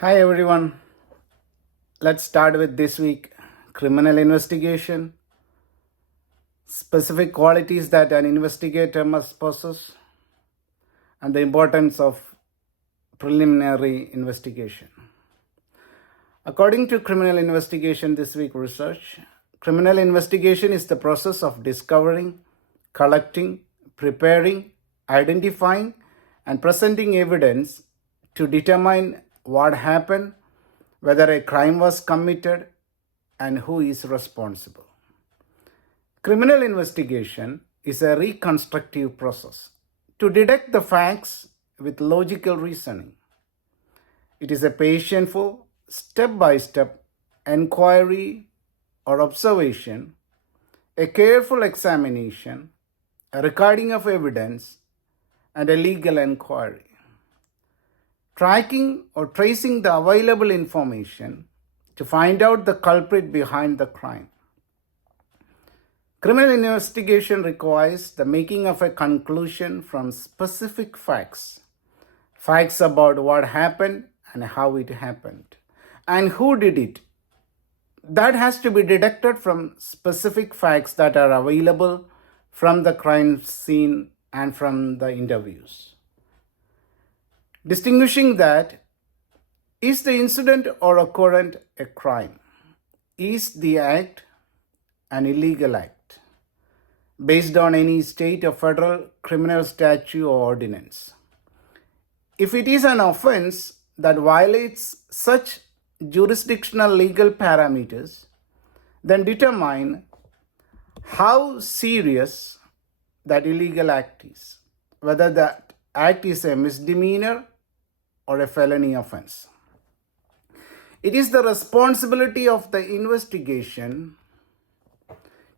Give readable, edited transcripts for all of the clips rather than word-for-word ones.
Hi everyone. Let's start with this week criminal investigation, specific qualities that an investigator must possess, and the importance of preliminary investigation. According to criminal investigation this week research, criminal investigation is the process of discovering, collecting, preparing, identifying, and presenting evidence to determine what happened, whether a crime was committed, and who is responsible. Criminal investigation is a reconstructive process to detect the facts with logical reasoning. It is a patientful, step-by-step inquiry or observation, a careful examination, a recording of evidence, and a legal inquiry. Tracking or tracing the available information to find out the culprit behind the crime. Criminal investigation requires the making of a conclusion from specific facts. Facts about what happened and how it happened, and who did it. That has to be deducted from specific facts that are available from the crime scene and from the interviews. Distinguishing that, is the incident or occurrence a crime? Is the act an illegal act based on any state or federal criminal statute or ordinance? If it is an offense that violates such jurisdictional legal parameters, then determine how serious that illegal act is, whether that act is a misdemeanor or a felony offense. It is the responsibility of the investigation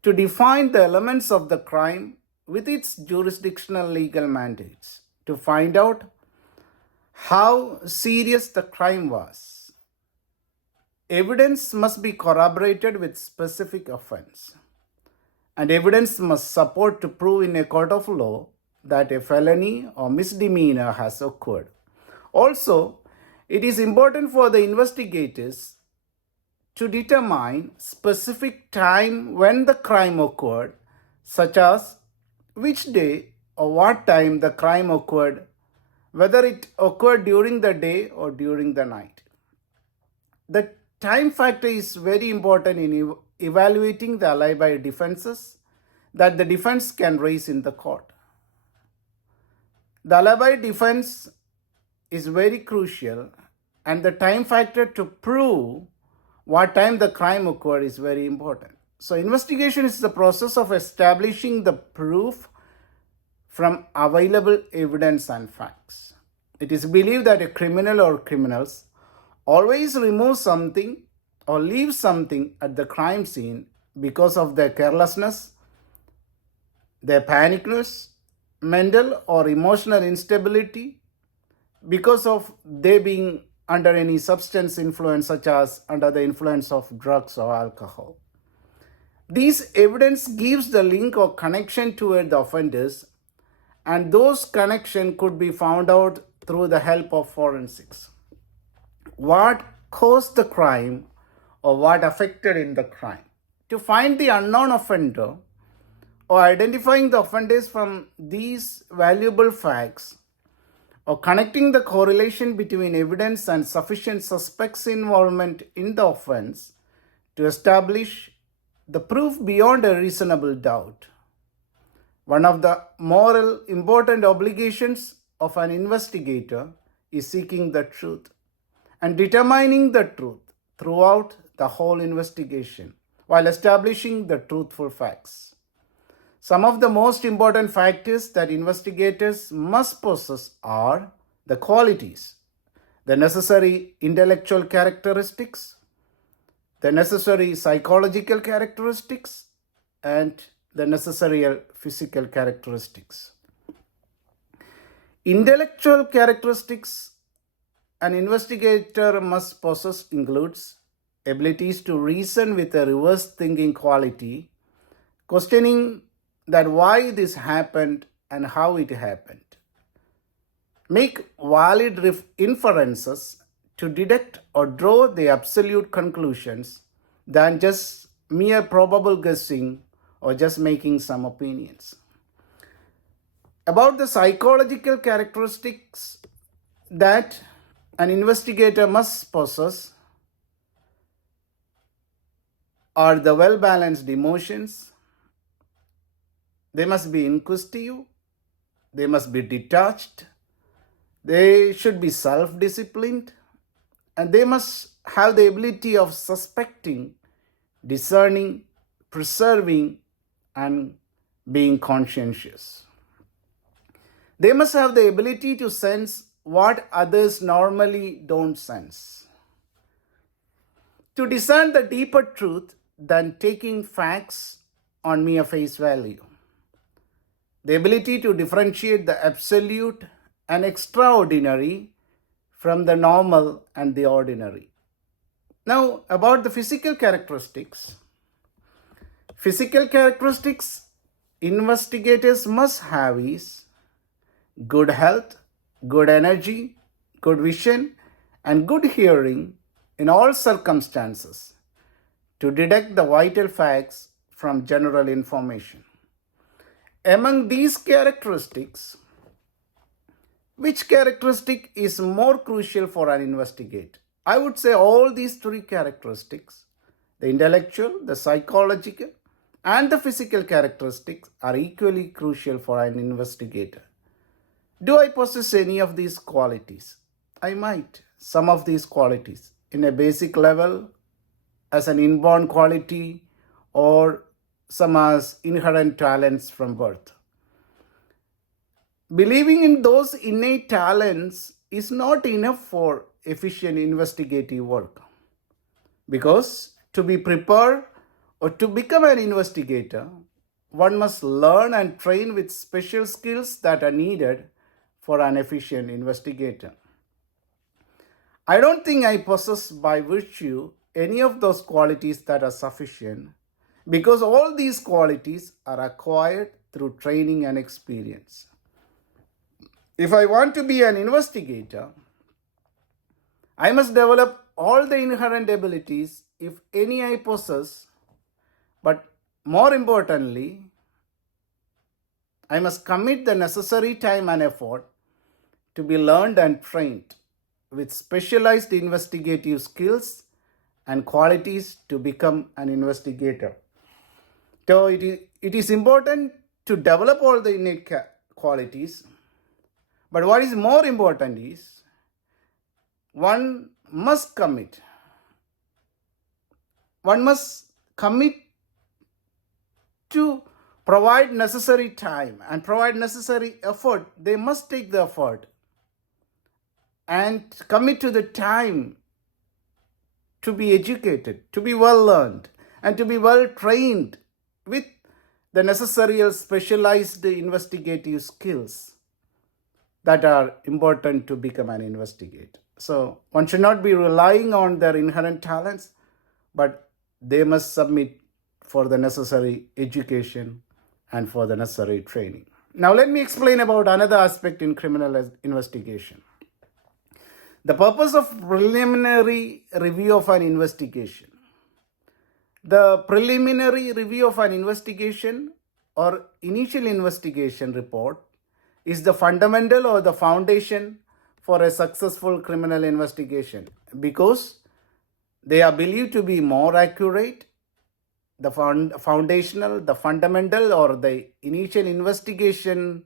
to define the elements of the crime with its jurisdictional legal mandates to find out how serious the crime was. Evidence must be corroborated with specific offense, and evidence must support to prove in a court of law that a felony or misdemeanor has occurred. Also, it is important for the investigators to determine specific time when the crime occurred, such as which day or what time the crime occurred, whether it occurred during the day or during the night. The time factor is very important in evaluating the alibi defenses that the defense can raise in the court. The alibi defense is very crucial, and the time factor to prove what time the crime occurred is very important. So investigation is the process of establishing the proof from available evidence and facts. It is believed that a criminal or criminals always remove something or leave something at the crime scene because of their carelessness, their panicness, mental or emotional instability, because of they being under any substance influence, such as under the influence of drugs or alcohol. This evidence gives the link or connection toward the offenders, and those connections could be found out through the help of forensics. What caused the crime or what affected in the crime? To find the unknown offender or identifying the offenders from these valuable facts, or connecting the correlation between evidence and sufficient suspects' involvement in the offense to establish the proof beyond a reasonable doubt. One of the moral important obligations of an investigator is seeking the truth and determining the truth throughout the whole investigation while establishing the truthful facts. Some of the most important factors that investigators must possess are the qualities, the necessary intellectual characteristics, the necessary psychological characteristics, and the necessary physical characteristics. Intellectual characteristics an investigator must possess includes abilities to reason with a reverse thinking quality, questioning that why this happened and how it happened. Make valid inferences to deduct or draw the absolute conclusions than just mere probable guessing or just making some opinions. About the psychological characteristics that an investigator must possess are the well-balanced emotions. They must be inquisitive, they must be detached, they should be self-disciplined, and they must have the ability of suspecting, discerning, preserving, and being conscientious. They must have the ability to sense what others normally don't sense, to discern the deeper truth than taking facts on mere face value, the ability to differentiate the absolute and extraordinary from the normal and the ordinary. Now, about the physical characteristics. Physical characteristics investigators must have is good health, good energy, good vision, and good hearing in all circumstances to detect the vital facts from general information. Among these characteristics, which characteristic is more crucial for an investigator? I would say all these three characteristics, the intellectual, the psychological, and the physical characteristics, are equally crucial for an investigator. Do I possess any of these qualities? I might. Some of these qualities in a basic level as an inborn quality or some as inherent talents from birth. Believing in those innate talents is not enough for efficient investigative work, because to be prepared or to become an investigator, one must learn and train with special skills that are needed for an efficient investigator. I don't think I possess by virtue any of those qualities that are sufficient, because all these qualities are acquired through training and experience. If I want to be an investigator, I must develop all the inherent abilities, if any I possess, but more importantly, I must commit the necessary time and effort to be learned and trained with specialized investigative skills and qualities to become an investigator. So it is important to develop all the innate qualities, but what is more important is one must commit. One must commit to provide necessary time and provide necessary effort. They must take the effort and commit to the time to be educated, to be well learned, and to be well trained with the necessary specialized investigative skills that are important to become an investigator. So one should not be relying on their inherent talents, but they must submit for the necessary education and for the necessary training. Now let me explain about another aspect in criminal investigation. The purpose of preliminary review of an investigation. The preliminary review of an investigation or initial investigation report is the fundamental or the foundation for a successful criminal investigation, because they are believed to be more accurate. The foundational, the fundamental, or the initial investigation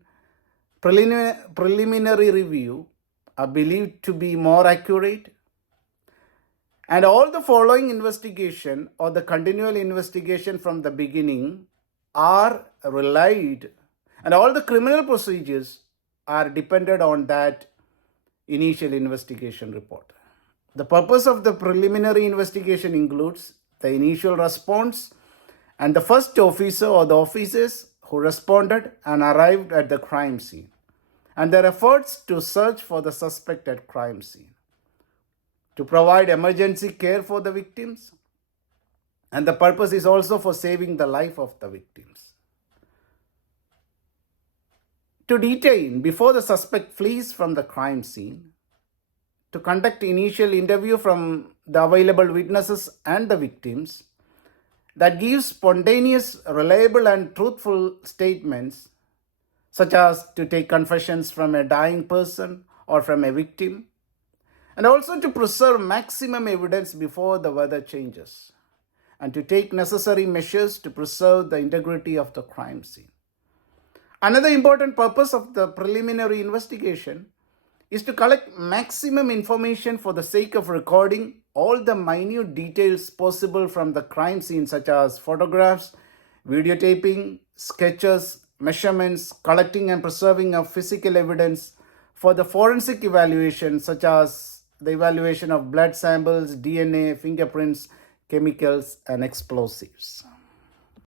preliminary review are believed to be more accurate, and all the following investigation or the continual investigation from the beginning are relied, and all the criminal procedures are dependent on that initial investigation report. The purpose of the preliminary investigation includes the initial response and the first officer or the officers who responded and arrived at the crime scene, and their efforts to search for the suspected crime scene, to provide emergency care for the victims, and the purpose is also for saving the life of the victims, to detain before the suspect flees from the crime scene, to conduct initial interview from the available witnesses and the victims, that gives spontaneous, reliable, and truthful statements, such as to take confessions from a dying person or from a victim, and also to preserve maximum evidence before the weather changes, and to take necessary measures to preserve the integrity of the crime scene. Another important purpose of the preliminary investigation is to collect maximum information for the sake of recording all the minute details possible from the crime scene, such as photographs, videotaping, sketches, measurements, collecting and preserving of physical evidence for the forensic evaluation, such as the evaluation of blood samples, DNA, fingerprints, chemicals, and explosives.